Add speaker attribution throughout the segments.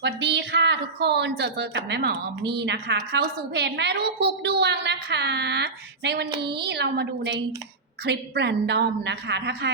Speaker 1: สวัสดีค่ะทุกคนเจอเจอกับแม่หมอออมมี่นะคะ เข้าสู่เพจแม่รูปพุกดวงนะคะ ในวันนี้เรามาดูในคลิปแรนดอมนะคะ ถ้าใคร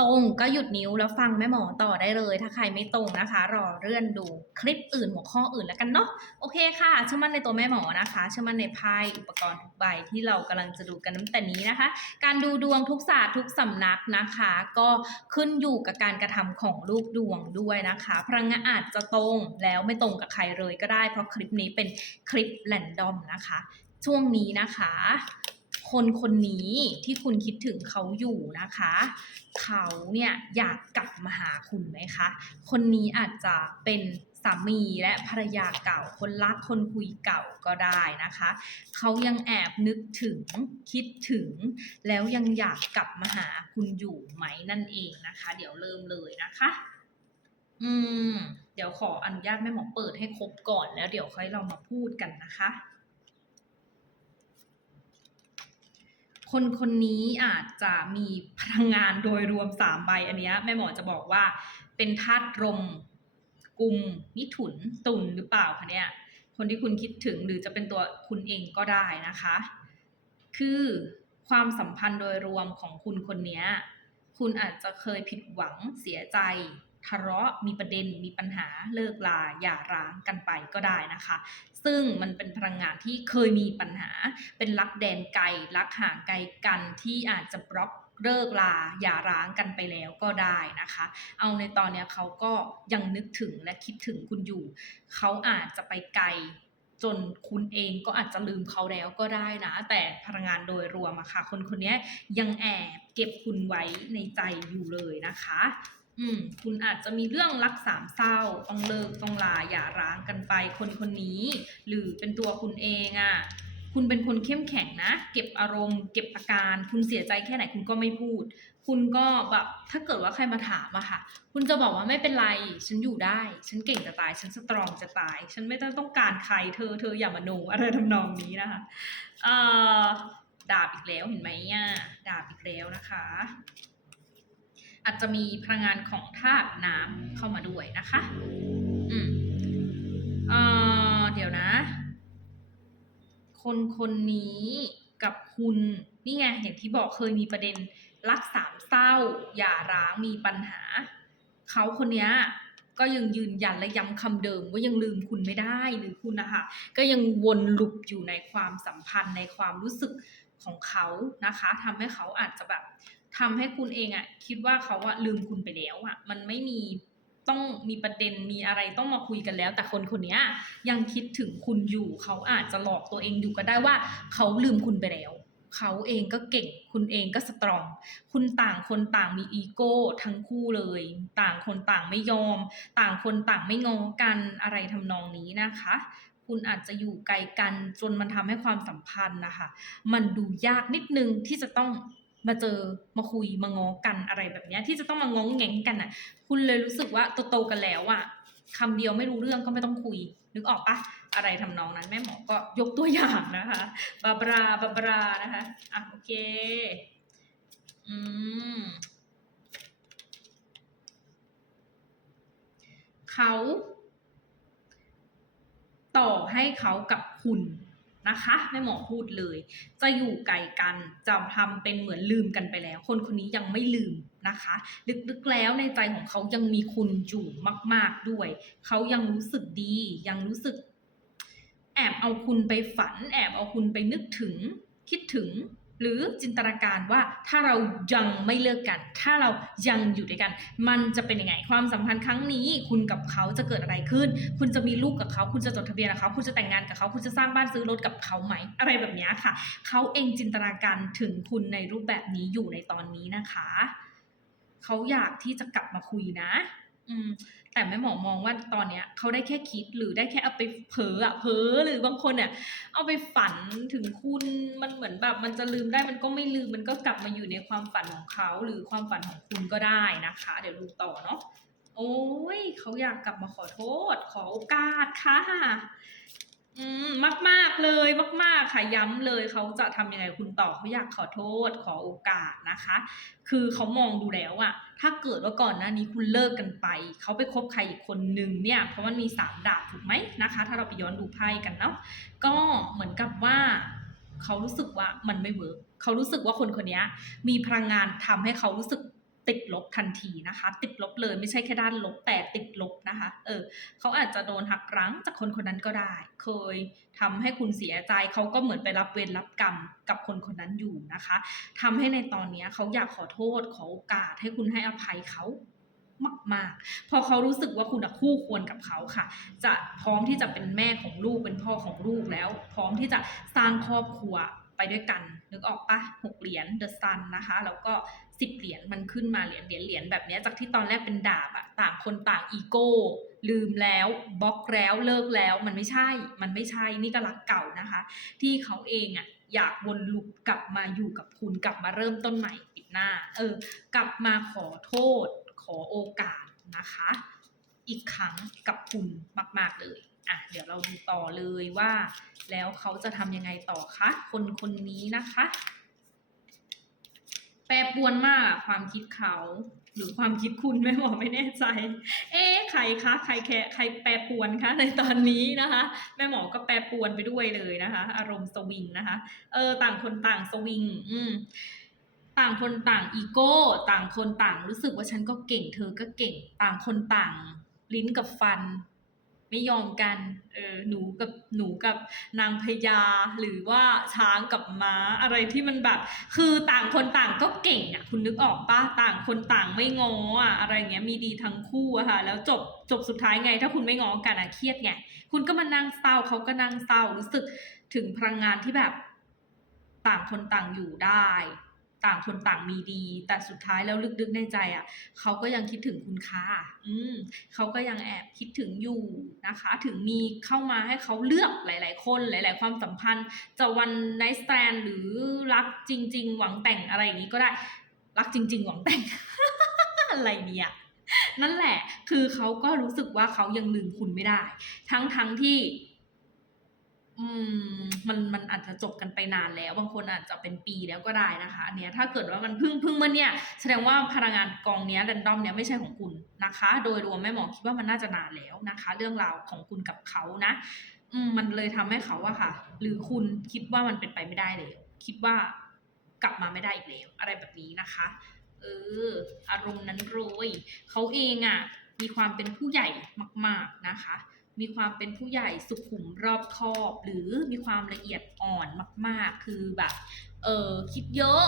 Speaker 1: ตรงก็หยุดนิ้วแล้วฟังแม่หมอต่อได้เลย ถ้าใครไม่ตรงนะคะ รอเลื่อนดูคลิปอื่นหัวข้ออื่นแล้วกันเนาะโอเคค่ะ เชื่อมั่นในตัวแม่หมอนะคะ เชื่อมั่นในไพ่อุปกรณ์ทุกใบที่เรากำลังจะดูกันตั้งแต่นี้นะคะ การดูดวงทุกศาสตร์ทุกสำนักนะคะ ก็ขึ้นอยู่กับการกระทำของลูกดวงด้วยนะคะพลังงานอาจจะตรงแล้วไม่ตรงกับใครเลยก็ได้ เพราะคลิปนี้เป็นคลิปแรนดอมนะคะ ช่วงนี้นะคะ คนคนนี้ที่คุณคิดถึงเขาอยู่นะคะ เขาเนี่ยอยากกลับมาหาคุณไหมคะ คนนี้อาจจะเป็นสามีและภรรยาเก่า คนรักคนคุยเก่าก็ได้นะคะ เขายังแอบนึกถึงคิดถึง แล้วยังอยากกลับมาหาคุณอยู่ไหมนั่นเองนะคะ เดี๋ยวเริ่มเลยนะคะ อืม เดี๋ยวขออนุญาตแม่หมอเปิดให้ครบก่อนแล้วเดี๋ยวค่อยเรามาพูดกันนะคะ คนคนนี้อาจจะมีพลังงานโดยรวมสามใบอันนี้แม่หมอจะบอกว่าเป็นธาตุลมกุมมิถุนตุลหรือเปล่าคะเนี่ยคนที่คุณคิดถึงหรือจะเป็นตัวคุณเองก็ได้นะคะ คือความสัมพันธ์โดยรวมของคุณคนนี้คุณอาจจะเคยผิดหวังเสียใจ ทะเลาะมีประเด็นมีปัญหาเลิกลาหย่าร้างกันไปก็ได้นะคะ ซึ่งมันเป็นพลังงานที่เคยมีปัญหา เป็นรักแดนไกลรักห่างไกลกันที่อาจจะบล็อกเลิกลาหย่าร้างกันไปแล้วก็ได้นะคะ เอาในตอนนี้เขาก็ยังนึกถึงและคิดถึงคุณอยู่ เขาอาจจะไปไกลจนคุณเองก็อาจจะลืมเขาแล้วก็ได้นะ แต่พลังงานโดยรวมอะค่ะ คนคนนี้ยังแอบเก็บคุณไว้ในใจอยู่เลยนะคะ อืม คุณอาจจะมีเรื่องรักสามเศร้า ต้องเลิกต้องลาอย่าร้างกันไปคนคนนี้ หรือเป็นตัวคุณเองอะคุณเป็นคนเข้มแข็งนะ เก็บอารมณ์ เก็บอาการ คุณเสียใจแค่ไหนคุณก็ไม่พูด คุณก็แบบถ้าเกิดว่าใครมาถามอะค่ะ คุณจะบอกว่าไม่เป็นไร ฉันอยู่ได้ ฉันเก่งจะตาย ฉันสตรองจะตาย ฉันไม่ต้องต้องการใครเธอเธออย่ามาโนอะไรทำนองนี้นะคะเอ่อดาบอีกแล้วเห็นไหมอะดาบอีกแล้วนะคะ อาจจะมีพลังงานของธาตุน้ำเข้ามาด้วยนะคะ อืมเอ่อเดี๋ยวนะ คนคนนี้กับคุณนี่ไงอย่างที่บอกเคยมีประเด็นรักสามเศร้าอย่าร้างมีปัญหา เขาคนเนี้ยก็ยังยืนยันและย้ำคำเดิมว่ายังลืมคุณไม่ได้หรือคุณนะคะก็ยังวนลูปอยู่ในความสัมพันธ์ในความรู้สึก ของเขานะคะทำให้เขาอาจจะแบบทำให้คุณเองอะคิดว่าเขาอะลืมคุณไปแล้วอะมันไม่มีต้องมีประเด็นมีอะไรต้องมาคุยกันแล้ว แต่คนคนนี้ยยังคิดถึงคุณอยู่ เขาอาจจะหลอกตัวเองอยู่ก็ได้ว่า เขาลืมคุณไปแล้ว เขาเองก็เก่ง คุณเองก็สตรอง คุณต่างคนต่างมีอีโก้ทั้งคู่เลย ต่างคนต่างไม่ยอม ต่างคนต่างไม่งอกันอะไรทำนองนี้นะคะ คุณอาจจะอยู่ไกลกันจนมันทำให้ความสัมพันธ์นะคะ มันดูยากนิดนึงที่จะต้องมาเจอมาคุยมางอกันอะไรแบบนี้ที่จะต้องมางองแงงกันอะ คุณเลยรู้สึกว่าโตๆกันแล้วอะคำเดียวไม่รู้เรื่องก็ไม่ต้องคุย นึกออกปะอะไรทำนองนั้นแม่หมอก็ยกตัวอย่างนะคะบาบราบาบรานะคะอะโอเค อืมเขา ต่อให้เขากับคุณนะคะแม่หมอพูดเลย จะอยู่ไกลกันจะทำเป็นเหมือนลืมกันไปแล้ว คนคนนี้ยังไม่ลืมนะคะลึกๆแล้วในใจของเขายังมีคุณอยู่มาก ๆด้วย เขายังรู้สึกดี ยังรู้สึก แอบเอาคุณไปฝัน แอบเอาคุณไปนึกถึง คิดถึง หรือจินตนาการว่าถ้าเรายังไม่เลิกกัน ถ้าเรายังอยู่ด้วยกัน มันจะเป็นยังไงความสัมพันธ์ครั้งนี้ คุณกับเขาจะเกิดอะไรขึ้น คุณจะมีลูกกับเขา คุณจะจดทะเบียนกับเขา คุณจะแต่งงานกับเขา คุณจะสร้างบ้านซื้อรถกับเขาไหม อะไรแบบนี้ค่ะ เขาเองจินตนาการถึงคุณในรูปแบบนี้อยู่ในตอนนี้นะคะ เขาอยากที่จะกลับมาคุยนะ อืม แต่แม่หมอมองว่าตอนเนี้ยเขาได้แค่คิดหรือได้แค่เอาไปเผลออะเผลอหรือบางคนเนี่ยเอาไปฝันถึงคุณมันเหมือนแบบ มันจะลืมได้มันก็ไม่ลืมมันก็กลับมาอยู่ในความฝันของเขาหรือความฝันของคุณก็ได้นะคะ เดี๋ยวดูต่อเนาะโอ้ยเขาอยากกลับมาขอโทษ ขอโอกาสค่ะ อืมมาก ๆ เลยมาก ๆ ค่ะย้ำเลยเขาจะทำยังไงคุณต่อเขาอยากขอโทษขอโอกาสนะคะ คือเขามองดูแล้วอะถ้าเกิดว่าก่อนหน้านี้คุณเลิกกันไปเขาไปคบใครอีกคนนึงเนี่ย เพราะมันมีสามดาบถูกไหมนะคะ ถ้าเราไปย้อนดูไพ่กันเนาะก็เหมือนกับว่าเขารู้สึกว่ามันไม่เวิร์กเขารู้สึกว่าคนคนนี้มีพลังงานทำให้เขารู้สึก ติดลบทันทีนะคะ ติดลบเลยไม่ใช่แค่ด้านลบแต่ติดลบนะคะ เออเขาอาจจะโดนหักรั้งจากคนคนนั้นก็ได้ เคยทำให้คุณเสียใจเขาก็เหมือนไปรับเวรรับกรรมกับคนคนนั้นอยู่นะคะทำให้ในตอนนี้เขาอยากขอโทษขอโอกาสให้คุณให้อภัยเขามากๆ พอเขารู้สึกว่าคุณคู่ควรกับเขาค่ะ จะพร้อมที่จะเป็นแม่ของลูกเป็นพ่อของลูกแล้ว พร้อมที่จะสร้างครอบครัวไปด้วยกัน นึกออกปะหกเหรียญเดอะซันนะคะ แล้วก็ สิบเหรียญมันขึ้นมาเหรียญเหรียญเหรียญแบบนี้จากที่ตอนแรกเป็นดาบอะต่างคนต่างอีโก้ ลืมแล้วบล็อกแล้วเลิกแล้วมันไม่ใช่ มันไม่ใช่นี่ก็รักเก่านะคะ ที่เขาเองอะอยากวนลูปกลับมาอยู่กับคุณกลับมาเริ่มต้นใหม่ปิดหน้า เออ กลับมาขอโทษ ขอโอกาสนะคะ อีกครั้งกับคุณมาก ๆเลยอะเดี๋ยวเราดูต่อเลยว่า แล้วเขาจะทำยังไงต่อคะคนคนนี้นะคะ แปรปวนมากความคิดเขา หรือความคิดคุณแม่หมอไม่แน่ใจ เอ๊ะใครคะใครแคใครแปรปวนคะในตอนนี้นะคะ แม่หมอก็แปรปวนไปด้วยเลยนะคะ อารมณ์สวิงนะคะ เออต่างคนต่างสวิง อืมต่างคนต่างอีโก้ ต่างคนต่างรู้สึกว่าฉันก็เก่งเธอก็เก่ง ต่างคนต่างลิ้นกับฟัน ไม่ยอมกันเออหนูกับหนูกับนางพญาหรือว่าช้างกับม้าอะไรที่มันแบบ คือต่างคนต่างก็เก่งอะคุณนึกออกปะต่างคนต่างไม่งออะอะไรเงี้ยมีดีทั้งคู่อะค่ะแล้วจบจบสุดท้ายไง ถ้าคุณไม่งอกันอะเครียดไงคุณก็มานั่งเศร้าเขาก็นั่งเศร้ารู้สึกถึงพลังงานที่แบบ ต่างคนต่างอยู่ได้ ต่างคนต่างมีดี แต่สุดท้ายแล้วลึกๆในใจอะเขาก็ยังคิดถึงคุณค่าอืมเขาก็ยังแอบคิดถึงอยู่นะคะ ถึงมีเข้ามาให้เขาเลือกหลาย ๆ คนหลาย ๆ ความสัมพันธ์ จะวันไน t ์ t แ n d หรือรักจริง ๆ หวังแต่งอะไรอย่างนี้ก็ได้ รักจริง ๆ หวังแต่ง อะไรเนี่ยนั่นแหละ คือเขาก็รู้สึกว่าเขายังลืมคุณไม่ได้ ทั้งทั้งที่ อืม มัน มันอาจจะจบกันไปนานแล้ว บางคนอาจจะเป็นปีแล้วก็ได้นะคะ อันเนี้ยถ้าเกิดว่ามันเพึ่งเพึ่งเมื่อเนี่ย แสดงว่าพลังงานกองเนี้ย r รนดอมเนี้ยไม่ใช่ของคุณนะคะ โดยรวมแม่หมอคิดว่ามันน่าจะนานแล้วนะคะ เรื่องราวของคุณกับเขานะ อืม มันเลยทำให้เขาอะค่ะ หรือคุณคิดว่ามันเป็นไปไม่ได้แล้วคิดว่ากลับมาไม่ได้อีกแล้ว อะไรแบบนี้นะคะ เออ อารมณ์นั้นโรยเขาเองอะมีความเป็นผู้ใหญ่มาก ๆนะคะ มีความเป็นผู้ใหญ่สุขุมรอบคอบ หรือมีความละเอียดอ่อนมาก ๆ คือแบบเออคิดเยอะ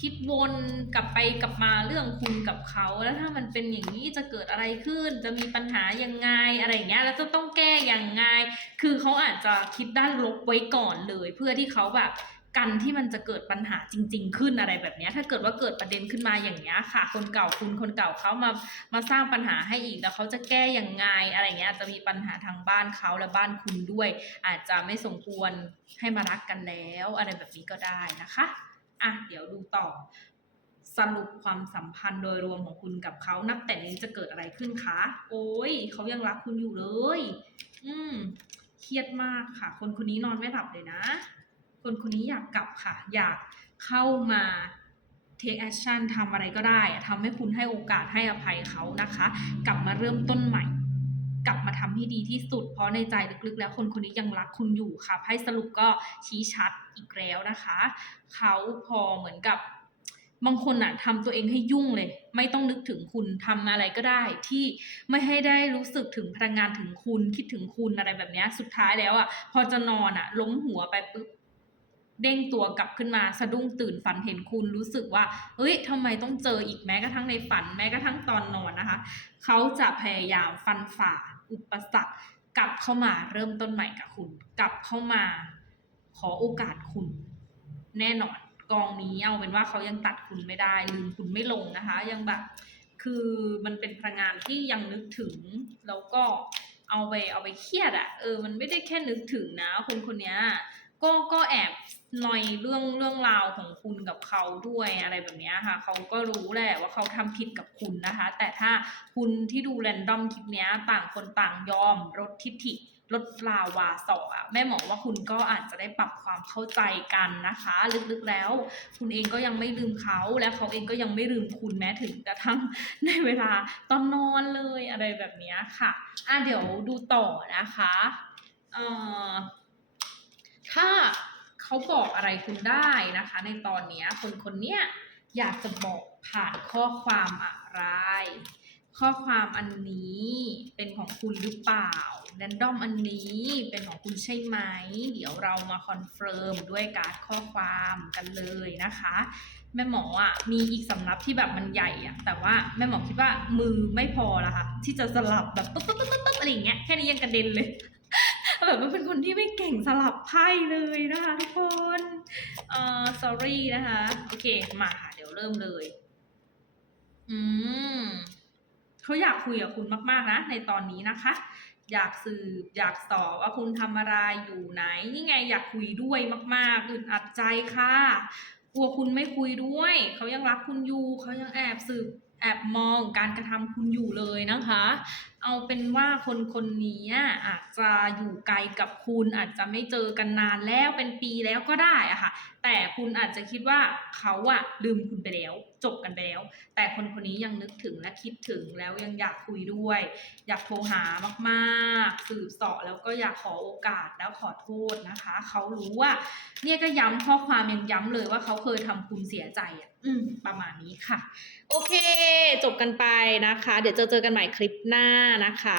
Speaker 1: คิดวนกลับไปกลับมาเรื่องคุณกับเขาแล้วถ้ามันเป็นอย่างนี้จะเกิดอะไรขึ้น จะมีปัญหายังไงอะไรอย่างเงี้ยแล้วจะต้องแก้ยังไง คือเขาอาจจะคิดด้านลบไว้ก่อนเลย เพื่อที่เขาแบบ กันที่มันจะเกิดปัญหาจริง ๆ ขึ้นอะไรแบบนี้ถ้าเกิดว่าเกิดประเด็นขึ้นมาอย่างเงี้ค่ะ คนเก่าคุณคนเก่าเขามามาสร้างปัญหาให้อีกแล้วเขาจะแก้ยังไงอะไรเงี้ยอาจจะมีปัญหาทางบ้านเขาและบ้านคุณด้วย อาจจะไม่สมควรให้มารักกันแล้ว อะไรแบบนี้ก็ได้นะคะอะเดี๋ยวดูต่อสรุปความสัมพันธ์โดยรวมของคุณกับเขานับแต่นี้จะเกิดอะไรขึ้นคะโอ้ยเขายังรักคุณอยู่เลย อืมเครียดมากค่ะ คนคนนี้นอนไม่หลับเลยนะ คนคนนี้อยากกลับค่ะ อยากเข้ามา take action ทำอะไรก็ได้อะทำให้คุณให้โอกาสให้อภัยเขานะคะ กลับมาเริ่มต้นใหม่ กลับมาทำให้ดีที่สุด เพราะในใจลึกๆ แล้วคนคนนี้ยังรักคุณอยู่ค่ะให้สรุปก็ชี้ชัดอีกแล้วนะคะ เขาพอเหมือนกับบางคนอะทำตัวเองให้ยุ่งเลย ไม่ต้องนึกถึงคุณทำอะไรก็ได้ ที่ไม่ให้ได้รู้สึกถึงพลังงานถึงคุณคิดถึงคุณอะไรแบบนี้สุดท้ายแล้วอะพอจะนอนอะล้มหัวไปปุ๊บ เด้งตัวกลับขึ้นมาสะดุ้งตื่นฝันเห็นคุณรู้สึกว่าเฮ้ยทำไมต้องเจออีกแม้กระทั่งในฝันแม้กระทั่งตอนนอนนะคะ เขาจะพยายามฟันฝ่าอุปสรรคกลับเข้ามาเริ่มต้นใหม่กับคุณ กลับเข้ามา ขอโอกาสคุณ แน่นอนกองนี้เอาเป็นว่าเขายังตัดคุณไม่ได้ลืมคุณไม่ลงนะคะ ยังแบบคือมันเป็นพลังงานที่ยังนึกถึง แล้วก็เอาไปเอาไปเครียดอะ่ะเออ มันไม่ได้แค่นึกถึงนะ คนคนนี้ ก็ก็แอบหน่อยเรื่องเรื่องราวของคุณกับเขาด้วยอะไรแบบนี้ค่ะเขาก็รู้แหละว่าเขาทำผิดกับคุณนะคะ แต่ถ้าคุณที่ดูแรนดอมคลิปนี้ต่างคนต่างยอมลดทิฐิลดลาวาสออะแม่หมอว่าคุณก็อาจจะได้ปรับความเข้าใจกันนะคะ ลึกๆแล้ว คุณเองก็ยังไม่ลืมเขาและเขาเองก็ยังไม่ลืมคุณแม้ถึงกระทั่งในเวลาตอนนอนเลยอะไรแบบนี้ค่ะอะเดี๋ยวดูต่อนะคะเอ่อ เขาบอกอะไรคุณได้นะคะ ในตอนนี้คนคนเนี้ยอยากจะบอกผ่านข้อความอะไร ข้อความอันนี้เป็นของคุณหรือเปล่าแรนดอมอันนี้เป็นของคุณใช่ไหม เดี๋ยวเรามาคอนเฟิร์มด้วยการข้อความกันเลยนะคะ แม่หมออะมีอีกสำรับที่แบบมันใหญ่อะแต่ว่าแม่หมอคิดว่ามือไม่พอละค่ะที่จะสลับแบบปุ๊บปุ๊บปุ๊บปุ๊บอะไรอย่างเงี้ยแค่นี้ยังกระเด็นเลย แบบว่าเป็นคนที่ไม่เก่งสลับไพ่เลยนะคะทุกคนเอ่อ sorry นะคะ โอเค มาค่ะ เดี๋ยวเริ่มเลย อืมเขาอยากคุยกับคุณมากๆนะ ในตอนนี้นะคะ อยากสืบอยากสอบว่าคุณทำอะไรอยู่ไหน นี่ไงอยากคุยด้วยมากๆอึดอัดใจค่ะกลัวคุณไม่คุยด้วย เขายังรักคุณอยู่ เขายังแอบสืบแอบมองการกระทำคุณอยู่เลยนะคะ เอาเป็นว่าคนคนนี้อาจจะอยู่ไกลกับคุณอาจจะไม่เจอกันนานแล้วเป็นปีแล้วก็ได้อะค่ะแต่คุณอาจจะคิดว่าเขาอะลืมคุณไปแล้ว จบกันไปแล้ว แต่คนคนนี้ยังนึกถึงและคิดถึงแล้วยังอยากคุยด้วย อยากโทรหามากๆ สืบเสาะแล้วก็อยากขอโอกาสแล้วขอโทษนะคะ เขารู้ว่า เนี่ยก็ย้ำข้อความยังย้ำเลยว่าเขาเคยทำคุณเสียใจอะอืมประมาณนี้ค่ะ โอเค จบกันไปนะคะ เดี๋ยวเจอเจอกันใหม่คลิปหน้านะคะ